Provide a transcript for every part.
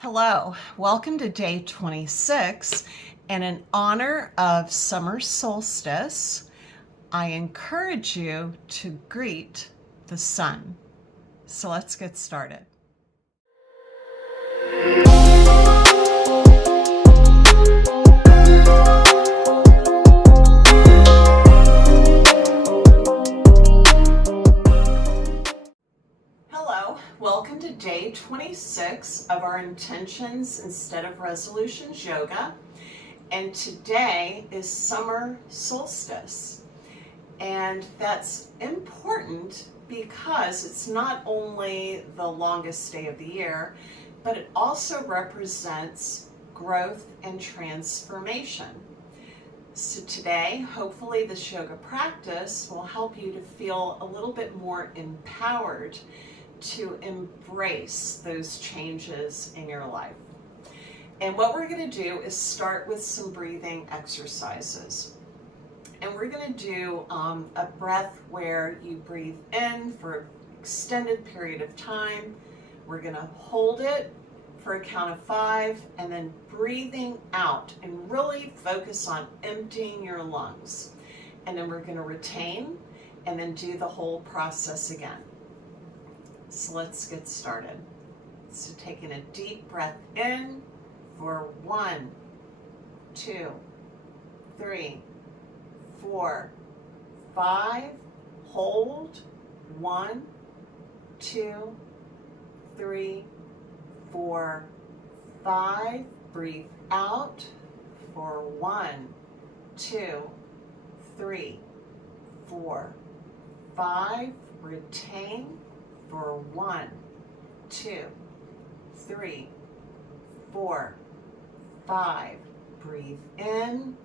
Hello, welcome to day 26, and in honor of Summer Solstice, I encourage you to greet the sun. So let's get started. Hello, welcome to day 26 of our Intentions Instead of Resolutions yoga. And today is Summer Solstice. And that's important because it's not only the longest day of the year, but it also represents growth and transformation. So today, hopefully this yoga practice will help you to feel a little bit more empowered to embrace those changes in your life. And what we're going to do is start with some breathing exercises. And we're going to do a breath where you breathe in for an extended period of time. We're going to hold it for a count of 5 and then breathing out and really focus on emptying your lungs. And then we're going to retain and then do the whole process again. So let's get started. So taking a deep breath in for 1, 2, 3, 4, 5. Hold 1, 2, 3, 4, 5. Breathe out for 1, 2, 3, 4, 5. Retain for 1, 2, 3, 4, 5. Breathe in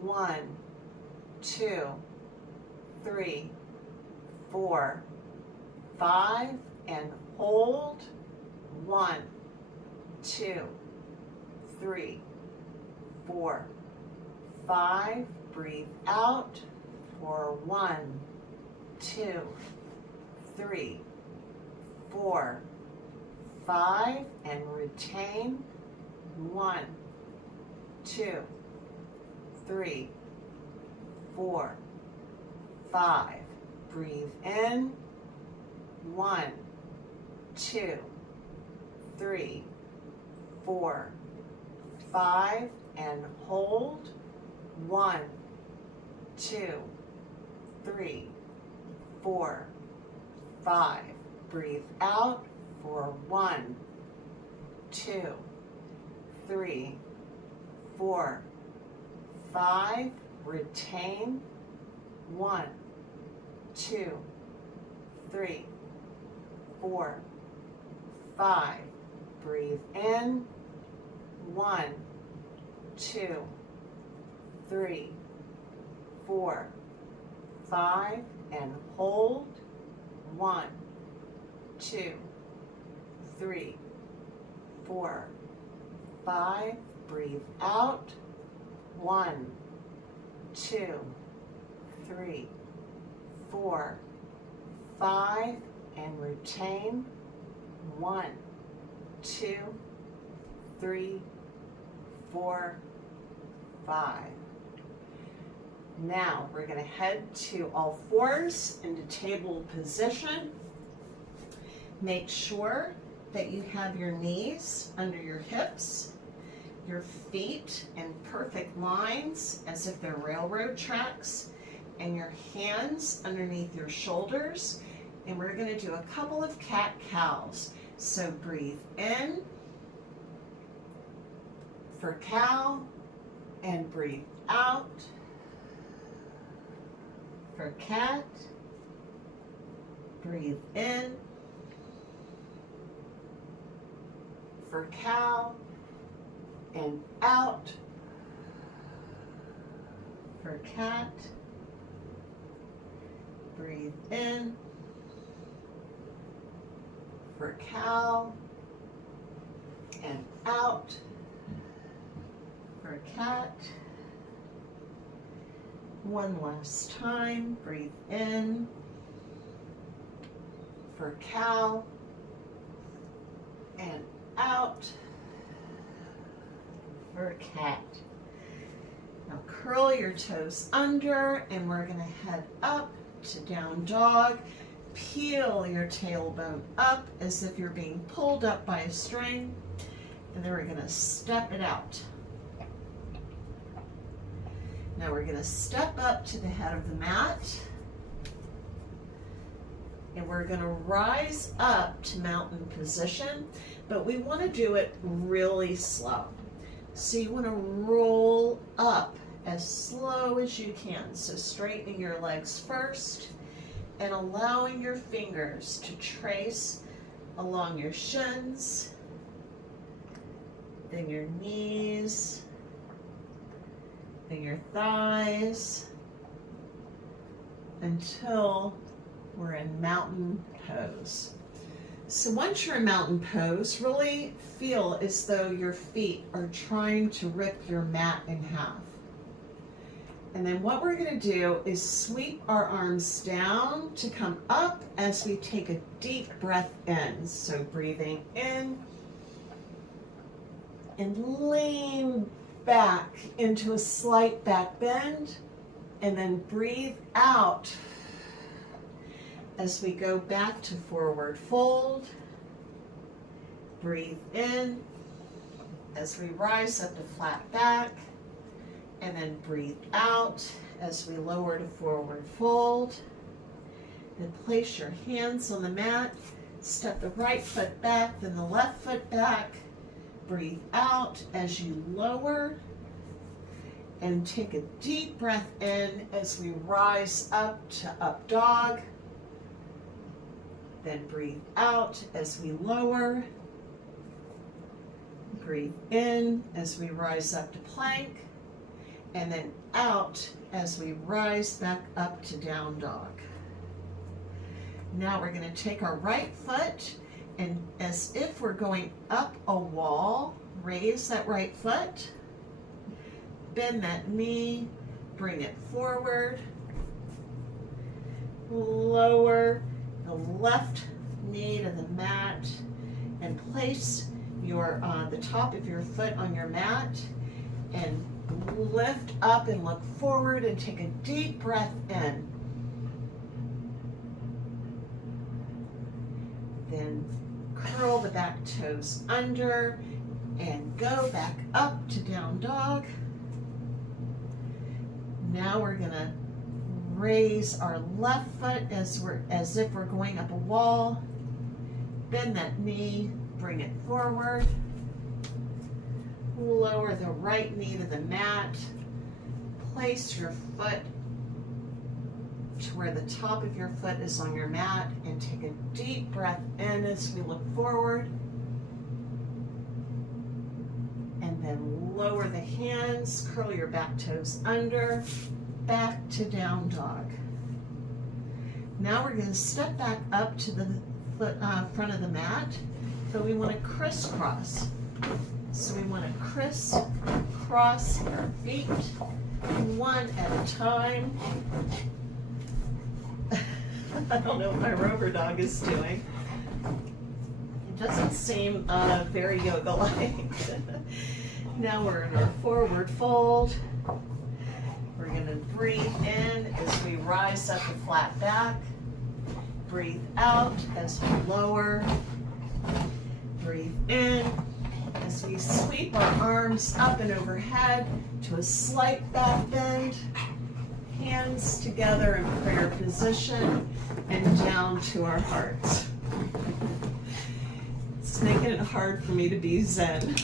1, 2, 3, 4, 5, and hold 1, 2, 3, 4, 5. Breathe out for 1, 2, 3, 4, 5, and retain 1, 2, 3, 4, 5. Breathe in 1, 2, 3, 4, 5, and hold 1, 2, 3, 4, 5. Breathe out for 1, 2, 3, 4, 5. Retain 1, 2, 3, 4, 5. Breathe in 1, 2, 3, 4, 5, and hold 1, 2, 3, 4, 5. Breathe out 1, 2, 3, 4, 5, and retain 1, 2, 3, 4, 5. Now we're going to head to all fours into table position. Make sure that you have your knees under your hips, your feet in perfect lines as if they're railroad tracks, and your hands underneath your shoulders. And we're going to do a couple of cat-cows. So breathe in for cow and breathe out for cat. Breathe in for cow and out for cat. Breathe in for cow and out for cat. One last time. Breathe in for cow and out out for a cat. Now curl your toes under, and we're going to head up to down dog. Peel your tailbone up as if you're being pulled up by a string, and then we're going to step it out. Now we're going to step up to the head of the mat, and we're going to rise up to mountain position, but we want to do it really slow. So you want to roll up as slow as you can. So straightening your legs first and allowing your fingers to trace along your shins, then your knees, then your thighs, until we're in mountain pose. So once you're in mountain pose, really feel as though your feet are trying to rip your mat in half. And then what we're going to do is sweep our arms down to come up as we take a deep breath in. So breathing in and lean back into a slight back bend, and then breathe out as we go back to forward fold. Breathe in as we rise up to flat back, and then breathe out as we lower to forward fold. Then place your hands on the mat, step the right foot back, then the left foot back. Breathe out as you lower, and take a deep breath in as we rise up to up dog. Then breathe out as we lower. Breathe in as we rise up to plank, and then out as we rise back up to down dog. Now we're going to take our right foot, and as if we're going up a wall, raise that right foot, bend that knee, bring it forward, lower the left knee to the mat, and place your the top of your foot on your mat, and lift up and look forward and take a deep breath in. Then curl the back toes under and go back up to down dog. Now we're going to raise our left foot as if we're going up a wall. Bend that knee, bring it forward. Lower the right knee to the mat. Place your foot to where the top of your foot is on your mat, and take a deep breath in as we look forward. And then lower the hands, curl your back toes under, back to down dog. Now we're going to step back up to the front of the mat, so we want to crisscross. So we want to crisscross our feet, one at a time. I don't know what my rover dog is doing. It doesn't seem very yoga-like. Now we're in our forward fold. We're going to breathe in as we rise up to flat back. Breathe out as we lower. Breathe in as we sweep our arms up and overhead to a slight back bend. Hands together in prayer position and down to our hearts. It's making it hard for me to be zen.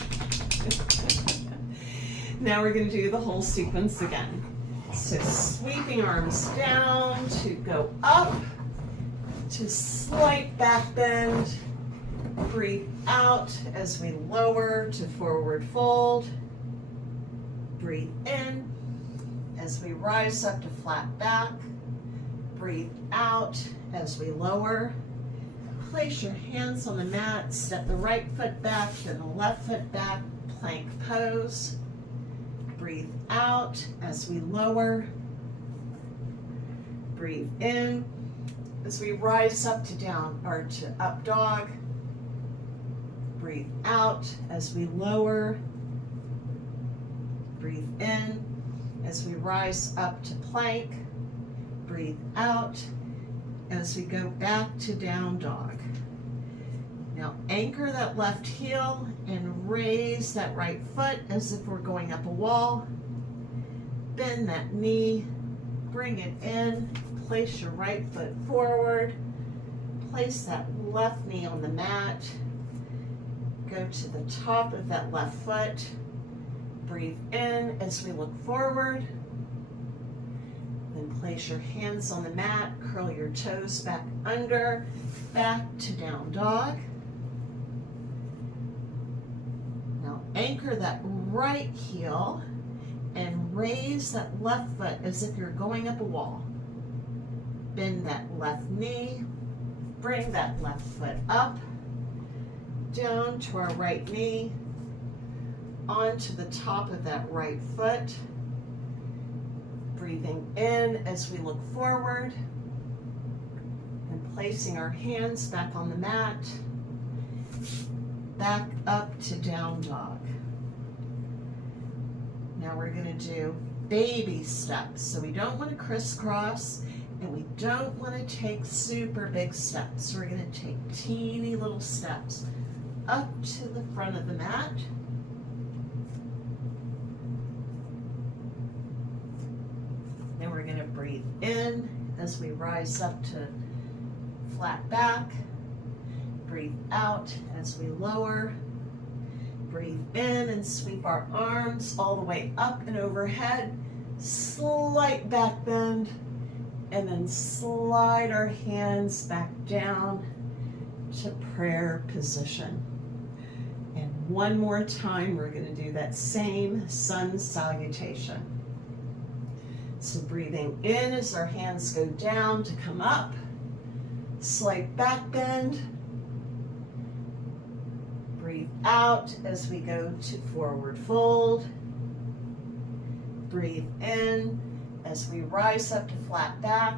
Now we're going to do the whole sequence again. So sweeping arms down to go up to slight back bend. Breathe out as we lower to forward fold. Breathe in as we rise up to flat back. Breathe out as we lower. Place your hands on the mat, step the right foot back, then the left foot back, plank pose. Breathe out as we lower. Breathe in as we rise up to down or to up dog. breathe out as we lower, breathe in as we rise up to plank, breathe out as we go back to down dog. Now anchor that left heel and raise that right foot as if we're going up a wall. Bend that knee, bring it in, place your right foot forward, place that left knee on the mat, go to the top of that left foot, breathe in as we look forward, then place your hands on the mat, curl your toes back under, back to down dog. Now anchor that right heel and raise that left foot as if you're going up a wall. Bend that left knee, bring that left foot up, down to our right knee, onto the top of that right foot, breathing in as we look forward, and placing our hands back on the mat, back up to down dog. Now we're going to do baby steps. So we don't want to crisscross and we don't want to take super big steps. We're going to take teeny little steps up to the front of the mat. Then we're going to breathe in as we rise up to flat back. Breathe out as we lower. Breathe in and sweep our arms all the way up and overhead. Slight back bend. And then slide our hands back down to prayer position. And one more time, we're going to do that same sun salutation. So breathing in as our hands go down to come up. Slight back bend. Breathe out as we go to forward fold. Breathe in as we rise up to flat back.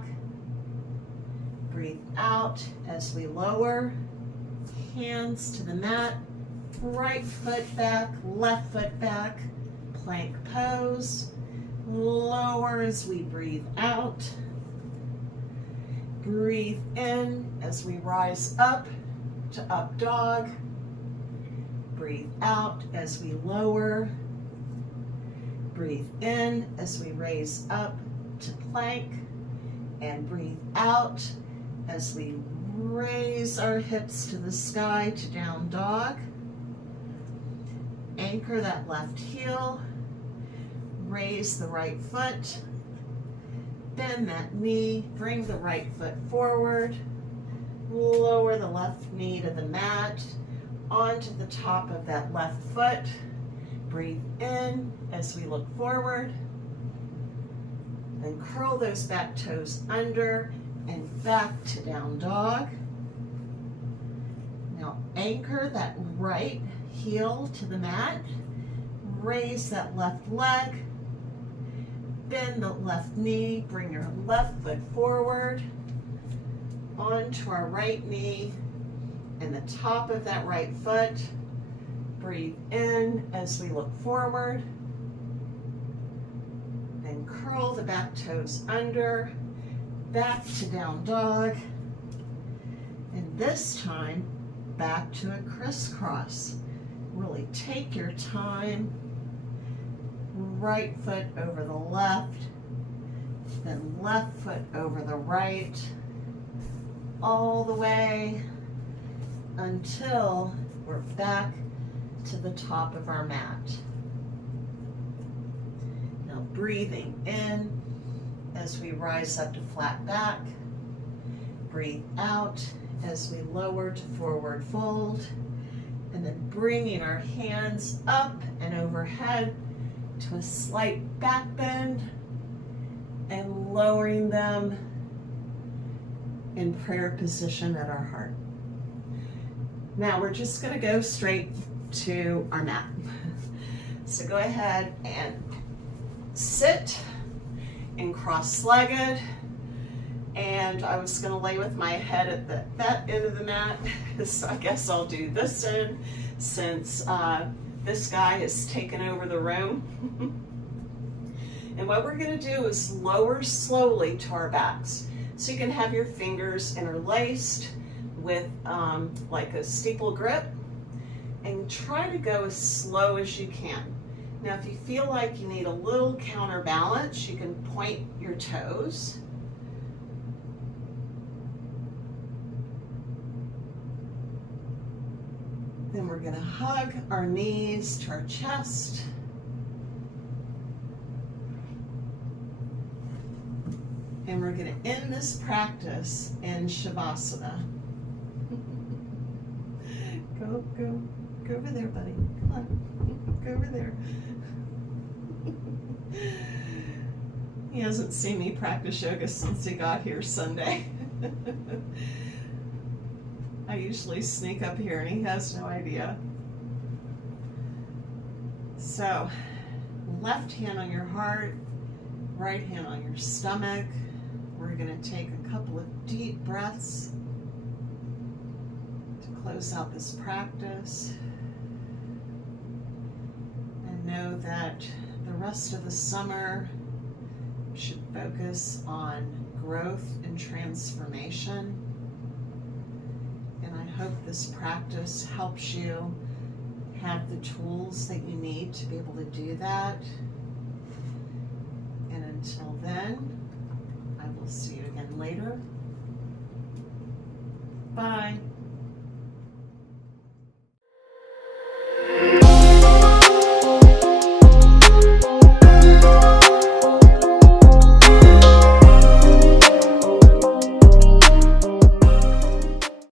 Breathe out as we lower. Hands to the mat. Right foot back, left foot back. Plank pose. Lower as we breathe out. Breathe in as we rise up to up dog. Breathe out as we lower. Breathe in as we raise up to plank. And breathe out as we raise our hips to the sky to down dog. Anchor that left heel. Raise the right foot. Bend that knee. Bring the right foot forward. Lower the left knee to the mat. Onto the top of that left foot. Breathe in as we look forward. Then curl those back toes under and back to down dog. Now anchor that right heel to the mat. Raise that left leg. Bend the left knee. Bring your left foot forward. Onto our right knee. And the top of that right foot. Breathe in as we look forward. Then curl the back toes under, back to down dog. And this time, back to a crisscross. Really take your time. Right foot over the left, then left foot over the right, all the way until we're back to the top of our mat. Now breathing in as we rise up to flat back. Breathe out as we lower to forward fold. And then bringing our hands up and overhead to a slight back bend and lowering them in prayer position at our heart. Now we're just going to go straight to our mat. So go ahead and sit and cross-legged. And I was going to lay with my head at that end of the mat, so I guess I'll do this end. since this guy has taken over the room. And what we're going to do is lower slowly to our backs. So you can have your fingers interlaced with like a steeple grip, and try to go as slow as you can. Now if you feel like you need a little counterbalance, you can point your toes. Then we're going to hug our knees to our chest. And we're going to end this practice in Shavasana. Go over there, buddy. Come on, go over there. He hasn't seen me practice yoga since he got here Sunday. I usually sneak up here and he has no idea. So, left hand on your heart, right hand on your stomach. We're going to take a couple of deep breaths to close out this practice. And know that the rest of the summer should focus on growth and transformation. And I hope this practice helps you have the tools that you need to be able to do that. And until then, I will see you again later. Bye.